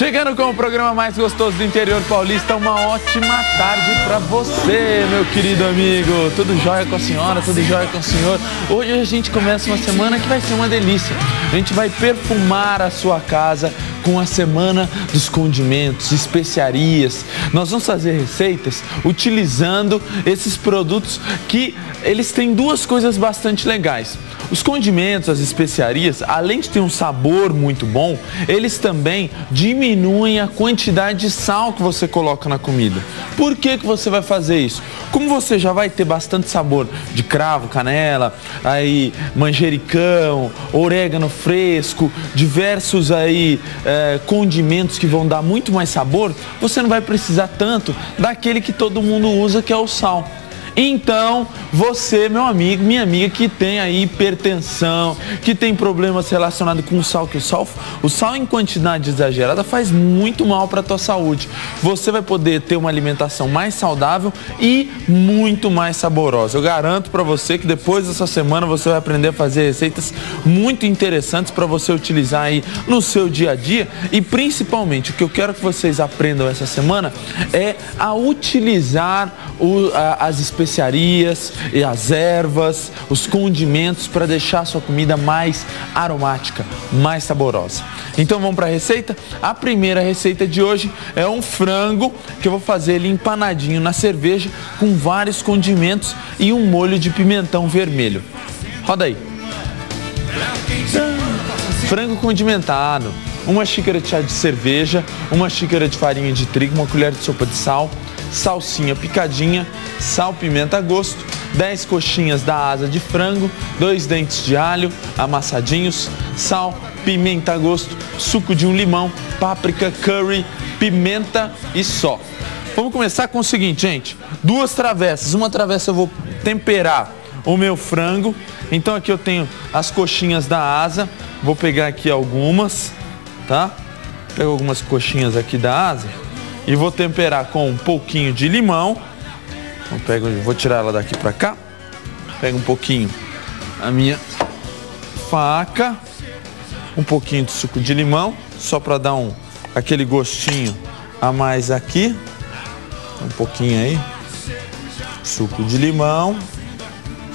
Chegando com o programa mais gostoso do interior paulista, uma ótima tarde para você, meu querido amigo. Tudo jóia com a senhora, tudo jóia com o senhor. Hoje a gente começa uma semana que vai ser uma delícia. A gente vai perfumar a sua casa com a semana dos condimentos, especiarias. Nós vamos fazer receitas utilizando esses produtos que eles têm duas coisas bastante legais. Os condimentos, as especiarias, além de ter um sabor muito bom, eles também diminuem a quantidade de sal que você coloca na comida. Por que você vai fazer isso? Como você já vai ter bastante sabor de cravo, canela, aí manjericão, orégano fresco, diversos aí condimentos que vão dar muito mais sabor, você não vai precisar tanto daquele que todo mundo usa, que é o sal. Então, você, meu amigo, minha amiga, que tem aí hipertensão, que tem problemas relacionados com o sal, que o sal em quantidade exagerada faz muito mal para a tua saúde. Você vai poder ter uma alimentação mais saudável e muito mais saborosa. Eu garanto para você que depois dessa semana você vai aprender a fazer receitas muito interessantes para você utilizar aí no seu dia a dia. E principalmente, o que eu quero que vocês aprendam essa semana é a utilizar as especiarias e as ervas, os condimentos para deixar a sua comida mais aromática, mais saborosa. Então vamos para a receita? A primeira receita de hoje é um frango que eu vou fazer ele empanadinho na cerveja com vários condimentos e um molho de pimentão vermelho. Roda aí. Frango condimentado, uma xícara de chá de cerveja, uma xícara de farinha de trigo, uma colher de sopa de sal, salsinha picadinha, sal, pimenta a gosto, 10 coxinhas da asa de frango, 2 dentes de alho amassadinhos, sal, pimenta a gosto, suco de um limão, páprica, curry, pimenta e só. Vamos começar com o seguinte, gente, 2 travessas. Uma travessa eu vou temperar o meu frango. Então aqui eu tenho as coxinhas da asa, vou pegar aqui algumas, tá? Pego algumas coxinhas aqui da asa e vou temperar com um pouquinho de limão. Então vou tirar ela daqui pra cá. Pego um pouquinho a minha faca, um pouquinho de suco de limão, só para dar aquele gostinho a mais aqui. Um pouquinho aí, suco de limão,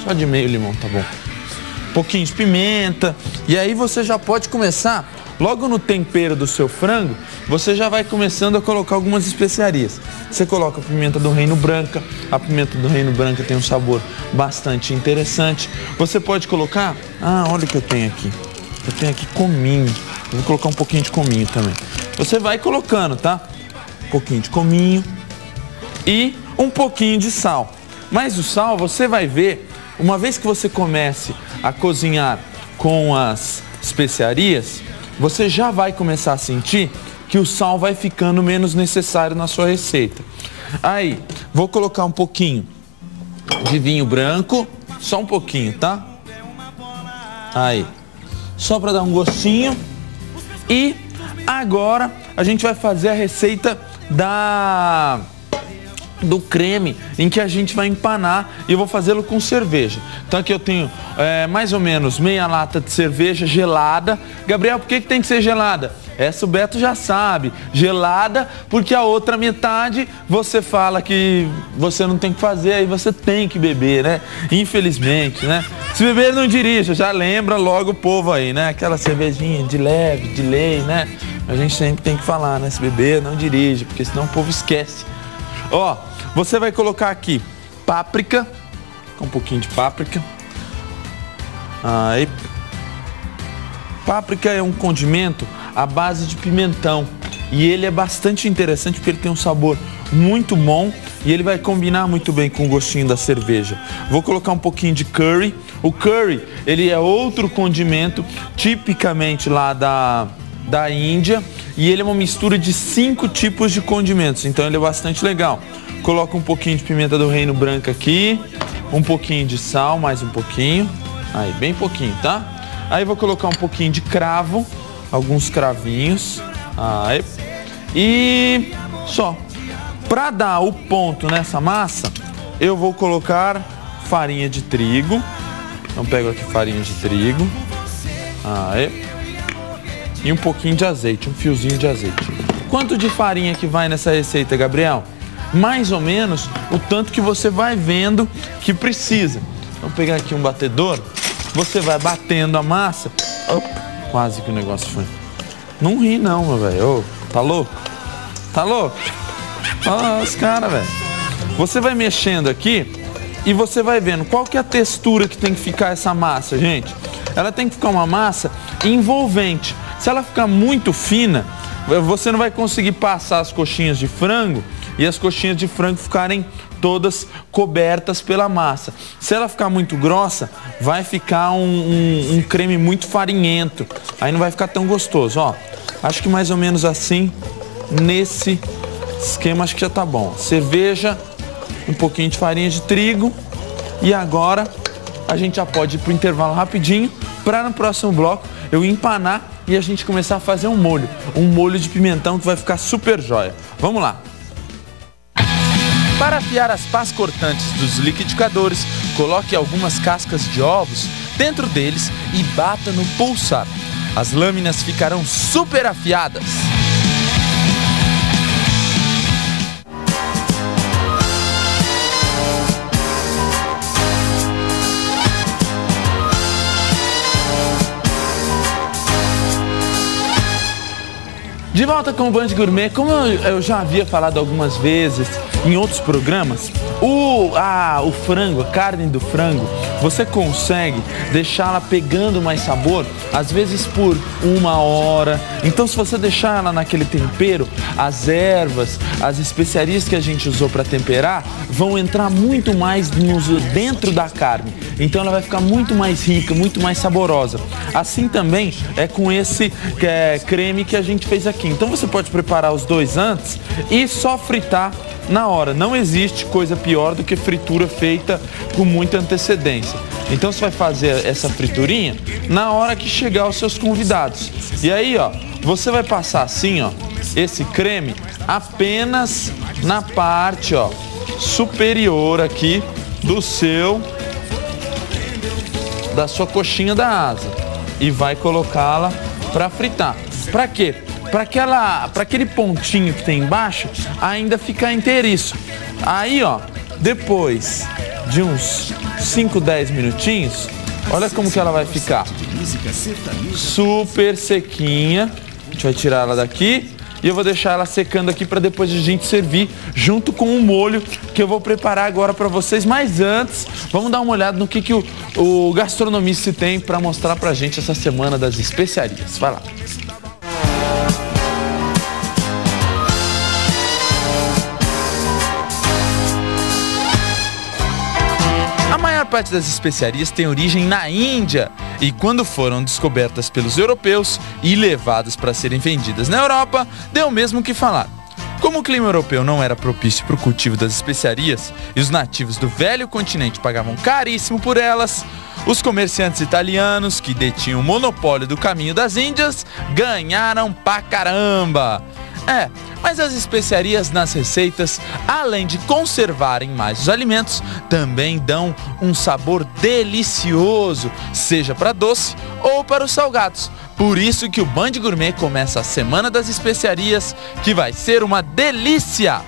só de meio limão, tá bom. Um pouquinho de pimenta. E aí você já pode começar. Logo no tempero do seu frango, você já vai começando a colocar algumas especiarias. Você coloca a pimenta do reino branca. A pimenta do reino branca tem um sabor bastante interessante. Você pode colocar... olha o que eu tenho aqui. Eu tenho aqui cominho. Eu vou colocar um pouquinho de cominho também. Você vai colocando, tá? Um pouquinho de cominho e um pouquinho de sal. Mas o sal, você vai ver, uma vez que você comece a cozinhar com as especiarias, você já vai começar a sentir que o sal vai ficando menos necessário na sua receita. Aí, vou colocar um pouquinho de vinho branco, só um pouquinho, tá? Aí, só para dar um gostinho. E agora a gente vai fazer a receita do creme, em que a gente vai empanar, e eu vou fazê-lo com cerveja. Então aqui eu tenho mais ou menos meia lata de cerveja gelada. Gabriel, por que tem que ser gelada? Essa o Beto já sabe, gelada porque a outra metade você fala que você não tem que fazer, aí você tem que beber, né? Infelizmente, né? Se beber não dirija, já lembra logo o povo aí, né? Aquela cervejinha de leve, de lei, né? A gente sempre tem que falar, né? Se beber não dirija, porque senão o povo esquece. Ó, você vai colocar aqui páprica, um pouquinho de páprica. Aí, páprica é um condimento à base de pimentão e ele é bastante interessante porque ele tem um sabor muito bom e ele vai combinar muito bem com o gostinho da cerveja. Vou colocar um pouquinho de curry. O curry, ele é outro condimento tipicamente lá da Índia e ele é uma mistura de 5 tipos de condimentos, então ele é bastante legal. Coloca um pouquinho de pimenta do reino branca aqui, um pouquinho de sal, mais um pouquinho, aí bem pouquinho, tá? Aí vou colocar um pouquinho de cravo, alguns cravinhos, aí, e só. Para dar o ponto nessa massa, eu vou colocar farinha de trigo. Então pego aqui farinha de trigo, aí, e um pouquinho de azeite, um fiozinho de azeite. Quanto de farinha que vai nessa receita, Gabriel? Mais ou menos o tanto que você vai vendo que precisa. Vou pegar aqui um batedor, você vai batendo a massa. Opa, quase que o negócio foi. Não ri não, meu velho. Tá louco? Tá louco? Olha os caras, velho. Você vai mexendo aqui e você vai vendo qual que é a textura que tem que ficar essa massa, gente. Ela tem que ficar uma massa envolvente. Se ela ficar muito fina, você não vai conseguir passar as coxinhas de frango e as coxinhas de frango ficarem todas cobertas pela massa. Se ela ficar muito grossa, vai ficar um creme muito farinhento. Aí não vai ficar tão gostoso, ó. Acho que mais ou menos assim, nesse esquema, acho que já tá bom. Cerveja, um pouquinho de farinha de trigo. E agora a gente já pode ir pro intervalo rapidinho para no próximo bloco eu empanar e a gente começar a fazer um molho de pimentão que vai ficar super jóia. Vamos lá! Para afiar as pás cortantes dos liquidificadores, coloque algumas cascas de ovos dentro deles e bata no pulsar. As lâminas ficarão super afiadas. De volta com o Band Gourmet, como eu já havia falado algumas vezes em outros programas, o frango, a carne do frango, você consegue deixá-la pegando mais sabor, às vezes por 1 hora. Então, se você deixar ela naquele tempero, as ervas, as especiarias que a gente usou para temperar vão entrar muito mais dentro da carne. Então, ela vai ficar muito mais rica, muito mais saborosa. Assim também é com esse creme que a gente fez aqui. Então, você pode preparar os dois antes e só fritar na hora. Não existe coisa pior do que fritura feita com muita antecedência. Então você vai fazer essa friturinha na hora que chegar os seus convidados. E aí, ó, você vai passar assim, ó, esse creme apenas na parte, ó, superior aqui da sua coxinha da asa e vai colocá-la para fritar. Para quê? Para aquele pontinho que tem embaixo ainda ficar inteiriço. Aí, ó, depois de uns 5, 10 minutinhos, olha como que ela vai ficar. Super sequinha. A gente vai tirar ela daqui e eu vou deixar ela secando aqui para depois a gente servir junto com o molho que eu vou preparar agora para vocês. Mas antes, vamos dar uma olhada no que o Gastronomista tem para mostrar pra gente essa semana das especiarias. Vai lá. A maior parte das especiarias tem origem na Índia e quando foram descobertas pelos europeus e levadas para serem vendidas na Europa, deu o mesmo que falar. Como o clima europeu não era propício para o cultivo das especiarias e os nativos do velho continente pagavam caríssimo por elas, os comerciantes italianos, que detinham o monopólio do caminho das Índias, ganharam pra caramba! Mas as especiarias nas receitas, além de conservarem mais os alimentos, também dão um sabor delicioso, seja para doce ou para os salgados. Por isso que o Band Gourmet começa a Semana das Especiarias, que vai ser uma delícia!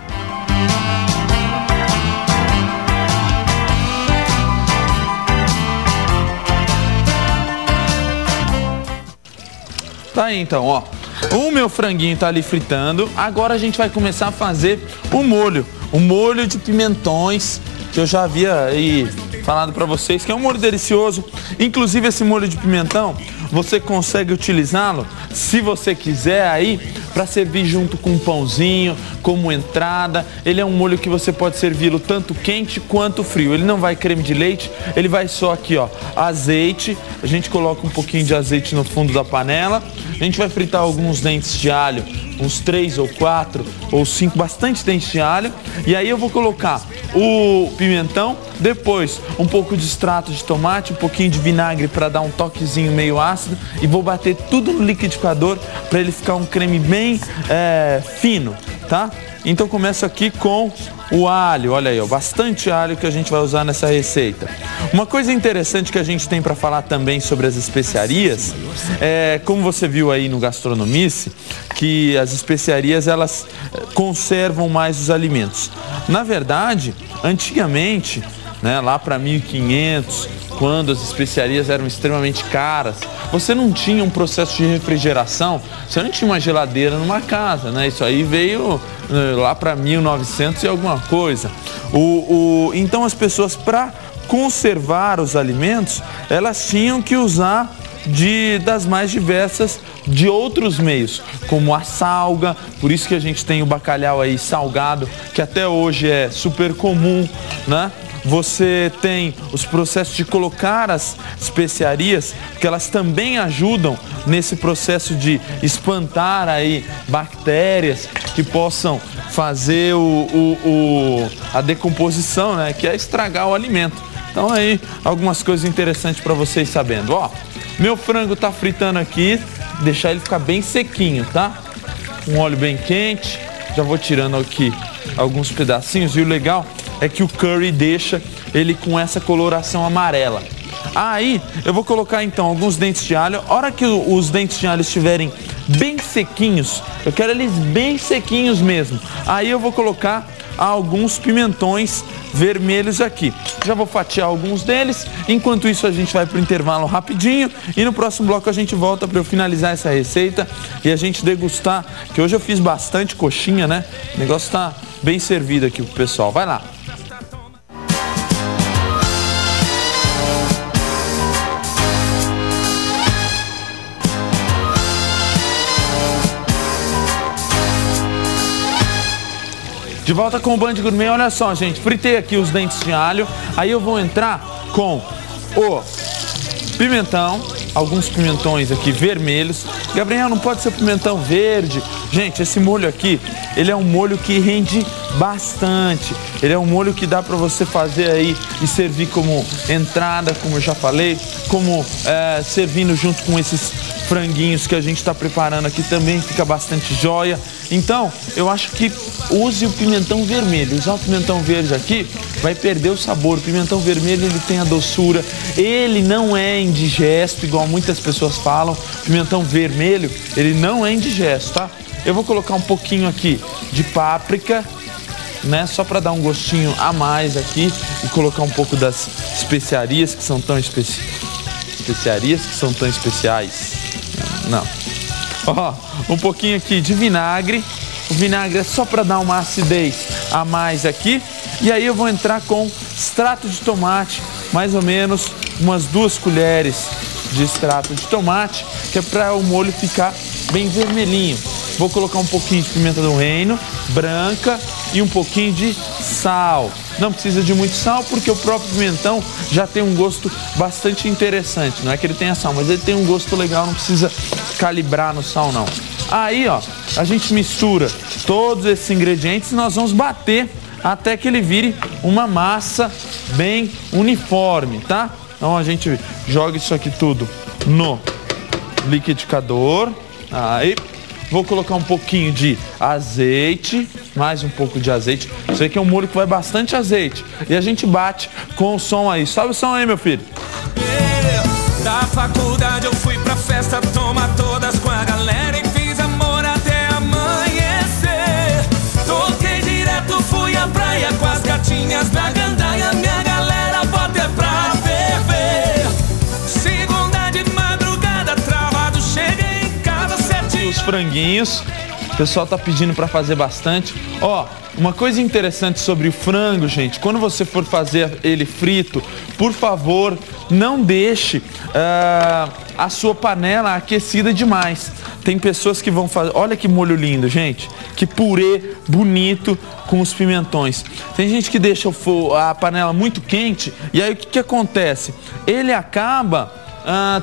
Tá aí então, ó. O meu franguinho tá ali fritando. Agora a gente vai começar a fazer o molho de pimentões, que eu já havia aí falado para vocês, que é um molho delicioso. Inclusive esse molho de pimentão, você consegue utilizá-lo, se você quiser aí, para servir junto com um pãozinho, como entrada. Ele é um molho que você pode servi-lo tanto quente quanto frio. Ele não vai creme de leite, ele vai só aqui, ó, azeite. A gente coloca um pouquinho de azeite no fundo da panela. A gente vai fritar alguns dentes de alho, uns 3 ou 4 ou 5, bastante dentes de alho. E aí eu vou colocar o pimentão, depois um pouco de extrato de tomate, um pouquinho de vinagre para dar um toquezinho meio ácido e vou bater tudo no liquidificador para ele ficar um creme bem fino, tá? Então começo aqui com o alho, olha aí, ó, bastante alho que a gente vai usar nessa receita. Uma coisa interessante que a gente tem para falar também sobre as especiarias, como você viu aí no Gastronomice, que as especiarias elas conservam mais os alimentos. Na verdade, antigamente, né, lá para 1500, quando as especiarias eram extremamente caras, você não tinha um processo de refrigeração, você não tinha uma geladeira numa casa, né? Isso aí veio lá para 1900 e alguma coisa. Então as pessoas, para conservar os alimentos, elas tinham que usar das mais diversas de outros meios, como a salga, por isso que a gente tem o bacalhau aí salgado, que até hoje é super comum, né? Você tem os processos de colocar as especiarias, que elas também ajudam nesse processo de espantar aí bactérias que possam fazer a decomposição, né? Que é estragar o alimento. Então aí, algumas coisas interessantes para vocês sabendo. Ó, meu frango tá fritando aqui, deixar ele ficar bem sequinho, tá? Um óleo bem quente, já vou tirando aqui alguns pedacinhos e o legal é que o curry deixa ele com essa coloração amarela. Aí eu vou colocar então alguns dentes de alho. A hora que os dentes de alho estiverem bem sequinhos, eu quero eles bem sequinhos mesmo. Aí eu vou colocar alguns pimentões vermelhos aqui. Já vou fatiar alguns deles. Enquanto isso a gente vai para o intervalo rapidinho e no próximo bloco a gente volta para eu finalizar essa receita e a gente degustar, que hoje eu fiz bastante coxinha, né? O negócio tá bem servido aqui pro pessoal. Vai lá. De volta com o Band Gourmet, olha só, gente, fritei aqui os dentes de alho, aí eu vou entrar com o pimentão, alguns pimentões aqui vermelhos. Gabriel, não pode ser pimentão verde. Gente, esse molho aqui, ele é um molho que rende bastante. Ele é um molho que dá para você fazer aí e servir como entrada, como eu já falei, como servindo junto com esses franguinhos que a gente está preparando aqui também, fica bastante joia. Então, eu acho que use o pimentão vermelho. Usar o pimentão verde aqui vai perder o sabor. O pimentão vermelho, ele tem a doçura, ele não é indigesto, igual muitas pessoas falam. O pimentão vermelho, ele não é indigesto, tá? Eu vou colocar um pouquinho aqui de páprica, né? Só para dar um gostinho a mais aqui e colocar um pouco das especiarias que são tão especiais. Não. Ó, um pouquinho aqui de vinagre. O vinagre é só para dar uma acidez a mais aqui. E aí eu vou entrar com extrato de tomate, mais ou menos umas 2 colheres de extrato de tomate, que é para o molho ficar bem vermelhinho. Vou colocar um pouquinho de pimenta do reino, branca, e um pouquinho de sal. Não precisa de muito sal, porque o próprio pimentão já tem um gosto bastante interessante. Não é que ele tenha sal, mas ele tem um gosto legal, não precisa calibrar no sal, não. Aí, ó, a gente mistura todos esses ingredientes e nós vamos bater até que ele vire uma massa bem uniforme, tá? Então a gente joga isso aqui tudo no liquidificador. Aí, vou colocar um pouquinho de azeite, mais um pouco de azeite. Isso aqui é um molho que vai bastante azeite. E a gente bate com o som aí. Sobe o som aí, meu filho. Da faculdade eu fui pra festa, toma todas com a galera e fiz amor até amanhecer. Toquei direto, fui à praia com as gatinhas da gandaia. Minha galera bota é pra ferver. Segunda de madrugada, travado, cheguei em casa certinho. Os franguinhos, o pessoal tá pedindo para fazer bastante. Ó, uma coisa interessante sobre o frango, gente, quando você for fazer ele frito, por favor, não deixe a sua panela aquecida demais. Tem pessoas que vão fazer... Olha que molho lindo, gente. Que purê bonito com os pimentões. Tem gente que deixa a panela muito quente e aí o que acontece? Ele acaba...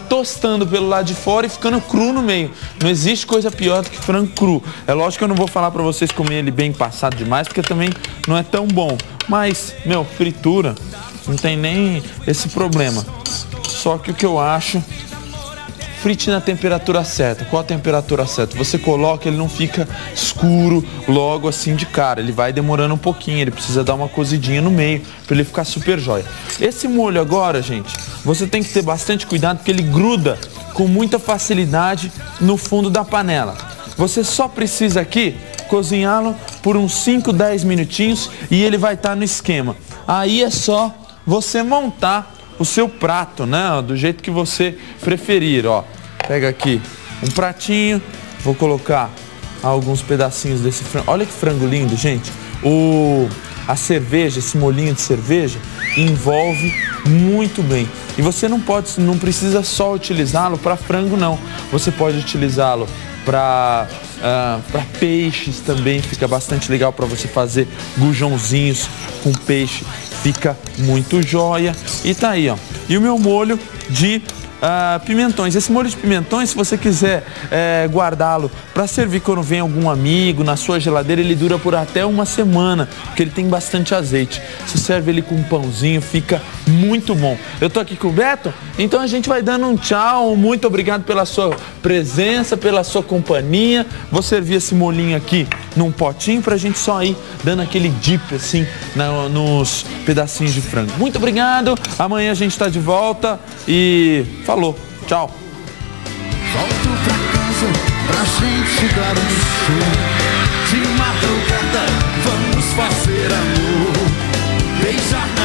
tostando pelo lado de fora e ficando cru no meio. Não existe coisa pior do que frango cru. É lógico que eu não vou falar pra vocês comer ele bem passado demais, porque também não é tão bom. Mas, meu, fritura, não tem nem esse problema. Só que o que eu acho, frite na temperatura certa. Qual a temperatura certa? Você coloca, ele não fica escuro logo assim de cara. Ele vai demorando um pouquinho, ele precisa dar uma cozidinha no meio para ele ficar super jóia. Esse molho agora, gente, você tem que ter bastante cuidado porque ele gruda com muita facilidade no fundo da panela. Você só precisa aqui cozinhá-lo por uns 5, 10 minutinhos e ele vai estar no esquema. Aí é só você montar o seu prato, né? Do jeito que você preferir, ó. Pega aqui um pratinho, vou colocar alguns pedacinhos desse frango. Olha que frango lindo, gente. A cerveja, esse molhinho de cerveja, envolve muito bem. E você não precisa só utilizá-lo para frango, não. Você pode utilizá-lo para peixes também, fica bastante legal para você fazer gujãozinhos com peixe, fica muito jóia. E tá aí, ó. E o meu molho de pimentões. Esse molho de pimentões, se você quiser guardá-lo para servir quando vem algum amigo na sua geladeira, ele dura por até uma semana, porque ele tem bastante azeite. Você serve ele com um pãozinho, fica muito bom. Eu tô aqui com o Beto, então a gente vai dando um tchau. Muito obrigado pela sua presença, pela sua companhia. Vou servir esse molhinho aqui num potinho pra gente só ir dando aquele dip assim nos pedacinhos de frango. Muito obrigado. Amanhã a gente tá de volta e falou. Tchau. Volto pra casa pra gente dar um show. De madrugada vamos fazer amor. Beijar na